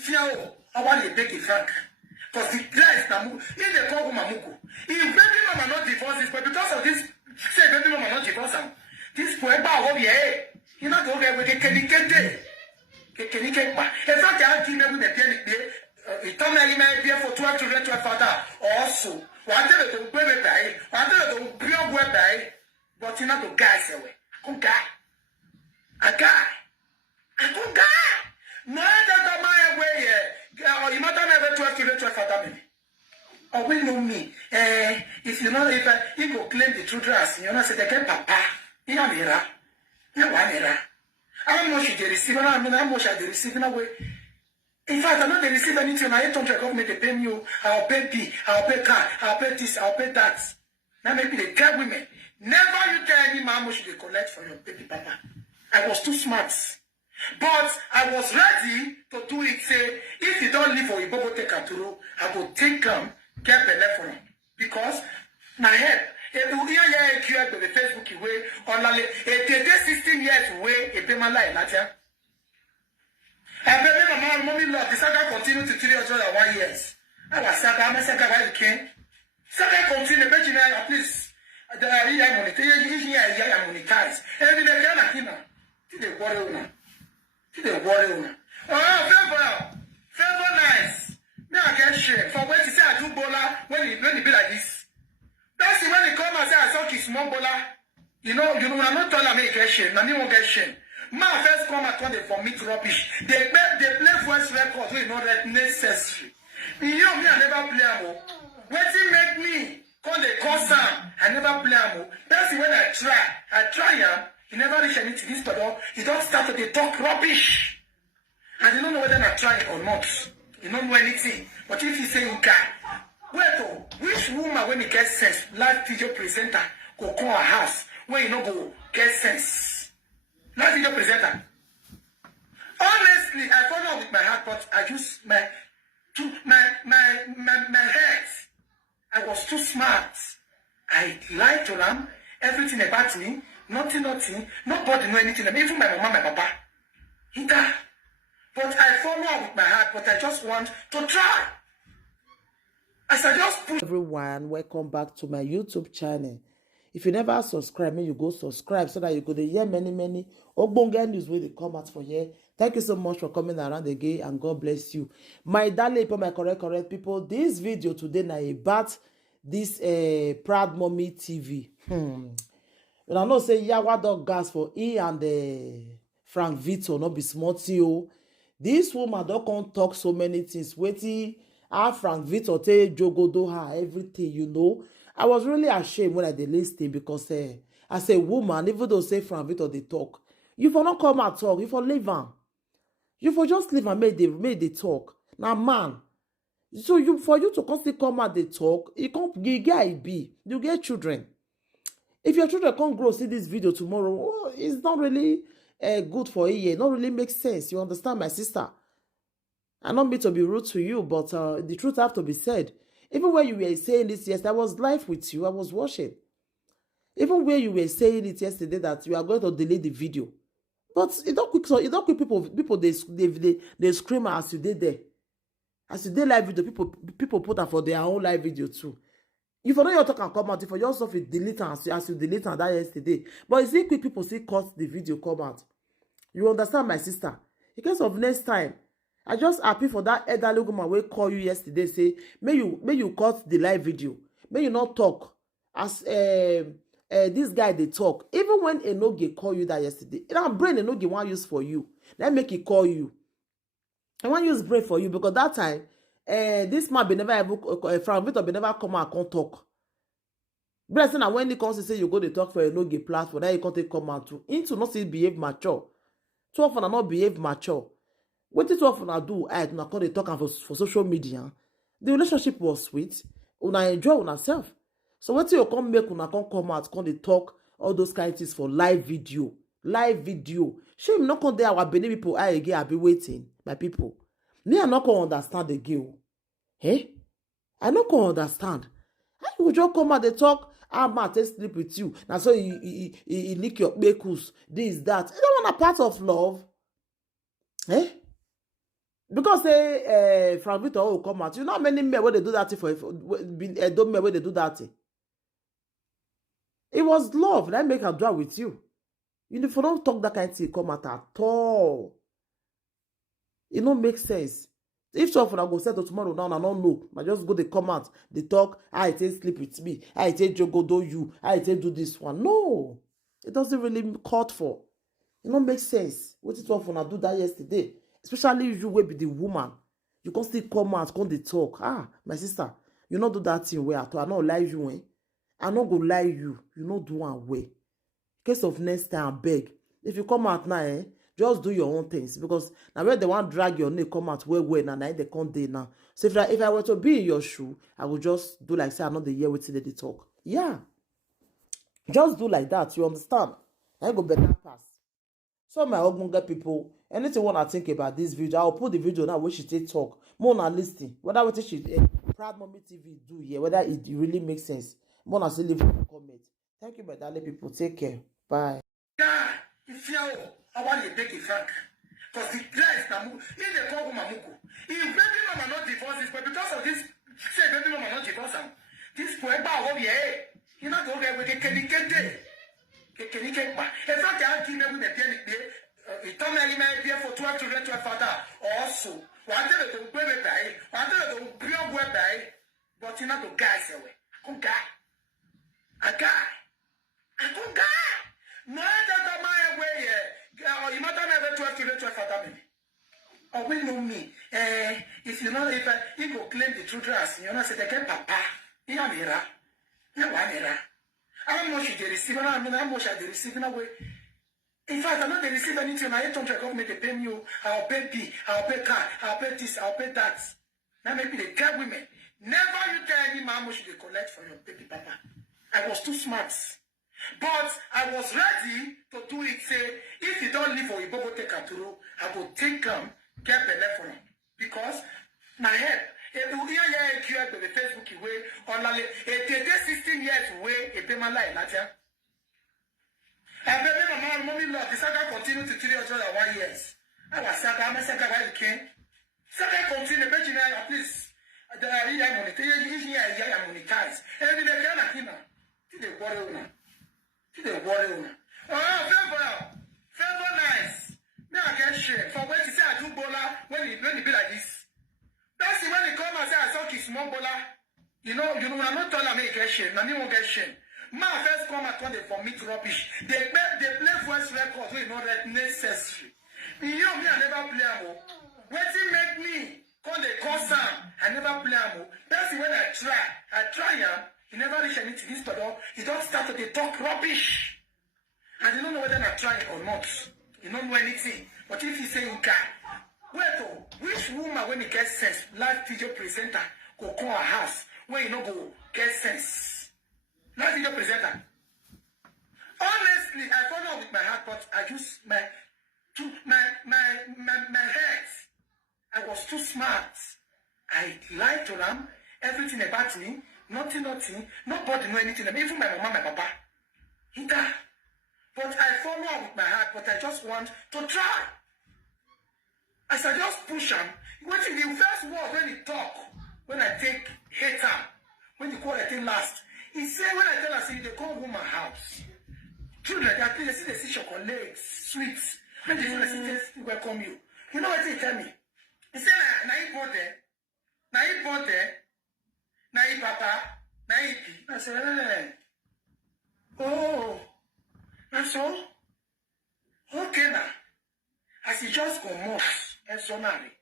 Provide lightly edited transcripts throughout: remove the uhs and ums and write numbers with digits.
fear. I want to take it frank. Because the guy is Namu. If they call him Mamuku, if baby mama not divorce this, but because of this, say baby mama not divorce him, this poeba over here, you not go there with a kenikete. Kenikete. In fact, I give them with the penny. It told me I be for 12 children to a father. Also, whatever the baby die, whatever the real boy die, but you know the guys away. A guy. A guy. A good guy. No, that's my way. You matter never 12 children to a father. Or we know me. If you know, if you go claim the children as you know, say they get papa. You know, Mira. You know, Mira. How much they receive? I mean, how much they receive in a way? In fact, I know they receive anything. I don't government they pay me. I'll pay P. I'll pay car. I'll pay this. I'll pay that. Now maybe they tell women. Never you tell any man how much they collect for your baby papa. I was too smart. But I was ready to do it. Say, if you don't live for Ibobo take Aturo, I will take get the left for him. Because my head, if you hear the Facebook way, only it 16 years away, a payment like that. I baby my mommy love the saga continue to 3 years or 1 year. I was saga, I'm a saga while you came. Saga continue, but you know, please. The area monetize. Every day, I can't see the water. See the water. Oh, favor nice. Now I get share. For when to say I do bola when it be like this. That's when they come and say I saw his small bola. You know, I'm not telling me get share. Now me won't get share. My first come and turn for me to rubbish. They play voice records when not necessary. You know me, I never play more. Wetin make me call the concern? I never play more. That's when I try. He never reach anything. This todo, he don't start to talk rubbish. And you don't know whether I try or not. You don't know anything. But if you say you can, well, which woman when he gets sense, live video presenter, go call her house, when you know go get sense. Live video presenter. Honestly, I follow with my heart, but I use my head. I was too smart. I lied to them, everything about me. Nothing. Nobody know anything. Even my mama, my papa. But I follow with my heart, but I just want to try. As I just put... Everyone, welcome back to my YouTube channel. If you never subscribe, you go subscribe so that you could hear many ogbonge news where they come out for here. Thank you so much for coming around again, and God bless you. My darling people, my correct people, this video today now about this Proud Mommy TV. And I know say Yawa dog gas for E and Frank Victor not be smart you. This woman don't come talk so many things. Waiting, Frank Victor tell Jogodo her everything, you know. I was really ashamed when I did listen because as a woman, even though say Frank Victor they talk, you for not come and talk, you for leave am. You for just leave and make they talk. Now man, so for you to constantly come and they talk, you get be, you get children. If your children can't grow, see this video tomorrow, it's not really good for a year. Not really makes sense. You understand, my sister? I don't mean to be rude to you, but the truth have to be said. Even when you were saying this yesterday, I was live with you. I was watching. Even when you were saying it yesterday that you are going to delete the video, but it don't quick. So it don't quick. People they scream as you did there, as you did live video. People put that for their own live video too. If you know your talk and come out, if you yourself you delete as you delete that yesterday. But you see quick people see cut the video come out. You understand, my sister? In case of next time, I just happy for that elderly woman wey call you yesterday say, may you cut the live video. May you not talk as this guy they talk. Even when Enoge call you that yesterday, now brain Enoge want use for you. Let make it call you. I want use brain for you because that time this man be never ever Frank Victor be never come and can't talk. Blessing and when he comes to say you go to talk for a no-gay platform, then you can't take come out to into not still behave mature. Too often I not behave mature. What too often I do, I not call the talk for social media. The relationship was sweet. Una enjoy una self. So what you come make una come out, come they talk all those kind of things for live video. Live video. Shame not come there our Benin people I again I be waiting, my people. Me I not gonna understand the girl. Hey? I not gonna understand. How you just come out they talk? I'm about to sleep with you. Now so he lick your bekus, this, that. You don't want a part of love. Eh? Because say Frank Victor will come out. You know how many men when they do that thing for don't men when they do that thing. It was love that make her do it with you. You know, if you don't talk that kind of thing come out at all. It don't make sense. If someone go settle tomorrow now, I don't know. I just go they come out, they talk, I take sleep with me, I take Jogo do you, I take do this one. No, it doesn't really call for. It don't make sense. What it was for do that yesterday. Especially if you will be the woman. You can still come out, come they talk. Ah, my sister, you not do that thing where I not lie you, eh? I not go lie you. You not do one way. Case of next time, I beg. If you come out now, just do your own things. Because now when they want drag your name, come out well, now they can't day now. So if I were to be in your shoe, I would just do like say I'm not the year waiting they talk. Yeah. Just do like that, you understand? I go better pass. So my ogbonge people, anything wanna think about this video, I'll put the video now where she take talk. More na listing. Whether what she Proud Mommy TV do here, whether it really makes sense. More na still leave a comment. Thank you, my darling people. Take care. Bye. Yeah, if you I want to take it frank. Because the guy is now if they call Mamuku. If baby mama not divorce this, but because of this, say baby mama not divorce him. This boy over here, you not go there with a kenikete. Kenikete. In fact, I give them with the piano. It told me I be for 12 children to a father. Also, whatever the baby die, whatever the real boy die, but you know the guy say, "Come guy, a guy, a come guy." No, that's my way. You matter never 12 children to a father. Or we know me. If you know, if you go claim the children as you know, say they get papa. You are mira. You are mira. How much they receive? I mean, how much they receive in a way. In fact, I'm not they receive anything. I don't government they pay me. I'll pay B. I'll pay car. I'll pay this. I'll pay that. Now maybe they tell women. Never you tell any man how much they collect for your baby papa. I was too smart. But I was ready to do it. Say, if you don't live for Ibobo take Aturo, I will take get the left for him. Because my head, if you hear the Facebook way, or like a 16 years away, a payment like that. And baby, my mommy love the saga continue to 3 or 1 years. I was sad, I'm a second while you came. Saga continue, but you know, at least there are monetized. And they can not him. They worry now. The water. Oh, favor nice. Now I get shit. For when to say I do bola when it be like this. That's when they come and say I saw kiss small bola. You know, I'm not telling me get shit. Now you won't get shit. My first come and told them for me to rubbish. They play voice records when not necessary. You know me, I never play amo. What it make me call the concern? I never play amo. That's when I try you never reach anything this door. You don't start to talk rubbish. And you don't know whether I'm trying or not. You don't know anything. But if you say you can, well, which woman when you get sense, live video presenter, go call her house, when you know go get sense. Live video presenter. Honestly, I follow with my heart, but I use my head. I was too smart. I lied to them, everything about me. Nothing. Nobody know anything. Even my mama, my papa. Either. But I follow up with my heart, but I just want to try. As I just push him, what in the first word when he talk, when I take hate him, when the call I think last, he said when I tell her, see, they come home my house. Children, they see chocolates, sweets. When they see welcome you. You know what he tell me? He said, na you bought there. Na you papa, na you. I said, oh, that's all. Okay now. As he just come off, personally.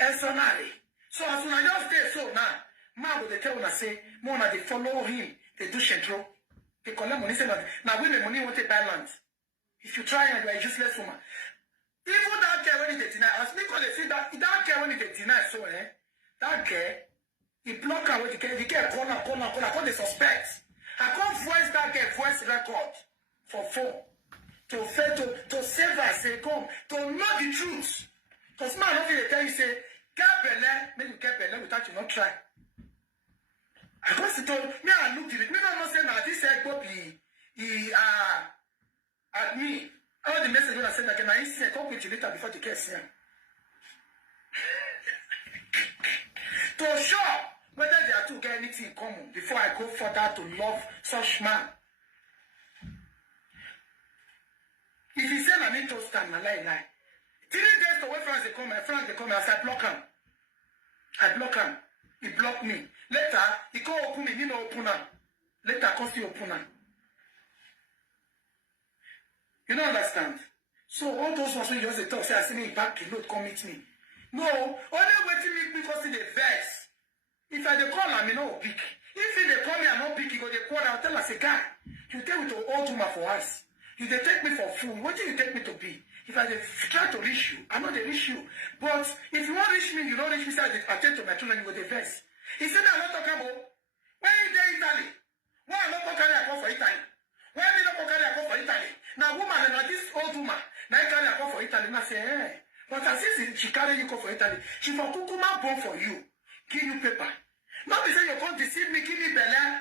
So as soon as I just say so now, man will tell una say, more they follow him, they do shentro, they collect money. Say now women money want to buy land. If you try and you are a useless woman. Even that girl when he deny, as me call they see that girl when he deny, so that girl. He block her with the girl call the suspect. I can't voice that girl voice record for phone. To save her, say come, to know the truth. Because man, don't they tell you say, get belly, make you get belly without you not try. I got to tell me, I looked at it. Me not say now this egg go be at me. All the message when I said again, I say come with you later before the case here. to show whether they are two get anything in common before I go further to love such man. If he say I need to stand, I lie. 3 days to wait for us to come, my friends they come, as I block him. I block him. He blocked me. Later, he can't open me, he no open him. Later, I can't still open him. You don't understand? So all those ones when you just talk, say I see me back to load, come meet me. No, only waiting me because in the verse. If I dey call him, I no pick. If he dey call me, I no pick, he go dey call, I'll tell us a guy. You take me to old woman for us. You dey take me for food. What do you take me to be? If I dey try to reach you, I'm not dey reach you. But if you want reach me, you don't reach me, so I attend to my children, you go dey vex. He said I'm not talking about when he dey Italy. Why I'm not carry a call for Italy? Why me not carry a call for Italy? Now woman and this old woman, now carry a call for Italy. And I say, hey. But as if she carry you call for Italy, she for kukuma born for you. Give you paper. Not be say you can't deceive me, give me belle.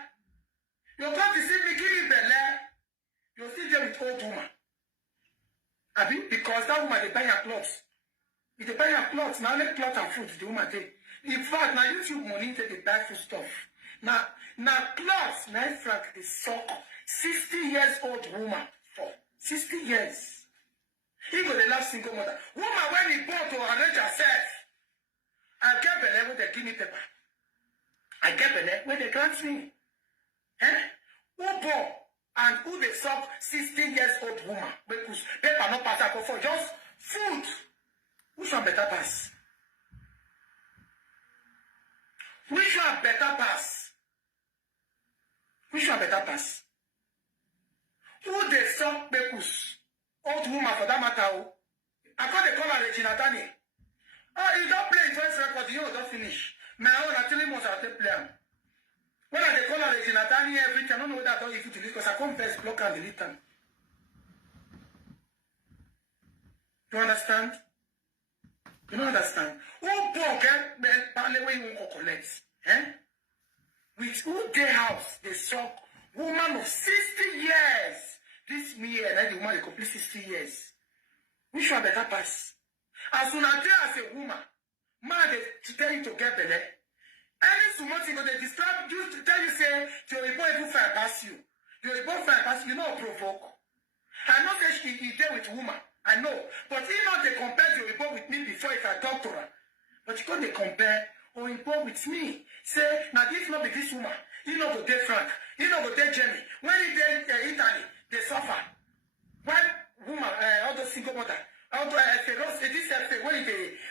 You can't deceive me, give me belle. You're still there with old woman. Abi? Because that woman, they buy her clothes. If they buy her clothes, now let clothes and food, the woman take. In fact, now YouTube money, they buy food stuff. Now clothes, now Frank, they suck 60 years old woman for 60 years. He go the last single mother. Woman, when he born to arrange herself, I get belle when they give me paper. I get belle when they grant me. Eh? Who born and who they suck 16 years old woman? Because paper not pass her for just food. Which one better pass? Which one better pass? Which one better pass? Who they suck Bekus? Old woman for that matter. I call the call her Regina Daniel. Oh, you don't play in first record, you don't finish. My own, I tell him once I'll play him. When I call her Regina Daniel every time, I don't know whether I don't even delete because I come first block and delete them. You understand? You don't understand? Who broke partly where you won't collect? Eh? With who their house, they suck woman of 60 years. This me and then the woman they complete 60 years. Which one better pass? As soon as they as a woman, man they tell you to get belle. Any small thing they describe you to tell you say your report even fire pass you. Your report fire pass you know provoke. I know that he there with woman. I know. But he not they compare your report with me before if I talk to her. But you can't they compare or report with me. Say, now this not be this woman. He not go there Frank. He not go there Jenny. When he there Italy, they suffer. When woman, all those single mother, all the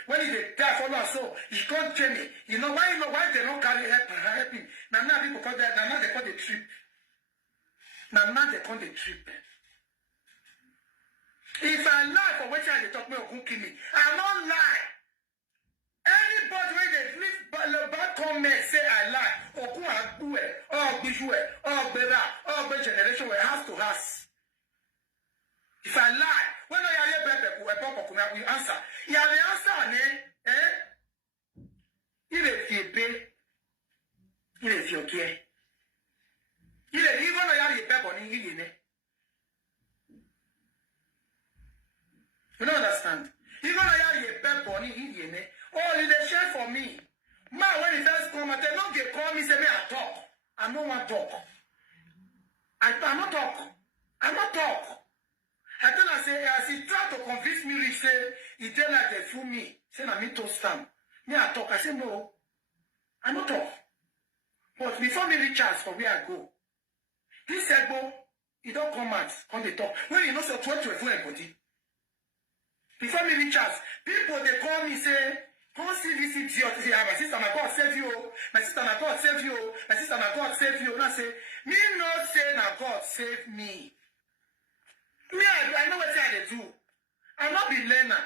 when they die for us, so he can't tell me. You know why they don't carry help him. Now people call that now they call the trip. Now they call the trip. If I lie for which I talk me or who kill me, I don't lie. Anybody when they live bad comment say I lie or who are good or visual or better or generation will have to ask. If I lie, when I hear we answer. You have the answer, eh? If you pay, if you care. If you want to have your pepper, you don't understand. You want to have your pepper, oh, you they share for me. Man, when he first come, I tell you, call me, say me I talk. I don't want to talk. I'm not talk. I'm not talk. I tell her, say, as he try to convince me, he say, he tell her they fool me. Say, na me to stand. Me I talk. I say, no. I not talk. But before me reach out for where I go, this ego, he don't come out, come they talk. When you know, so 12 everybody. Before me reach out, people, they call me, say, come see this idiot. Say, my sister, my God save you. My sister, my God save you. My sister, my God save you. And I say, me not say, my God save me. Me, I know what I do. I'm not be learner.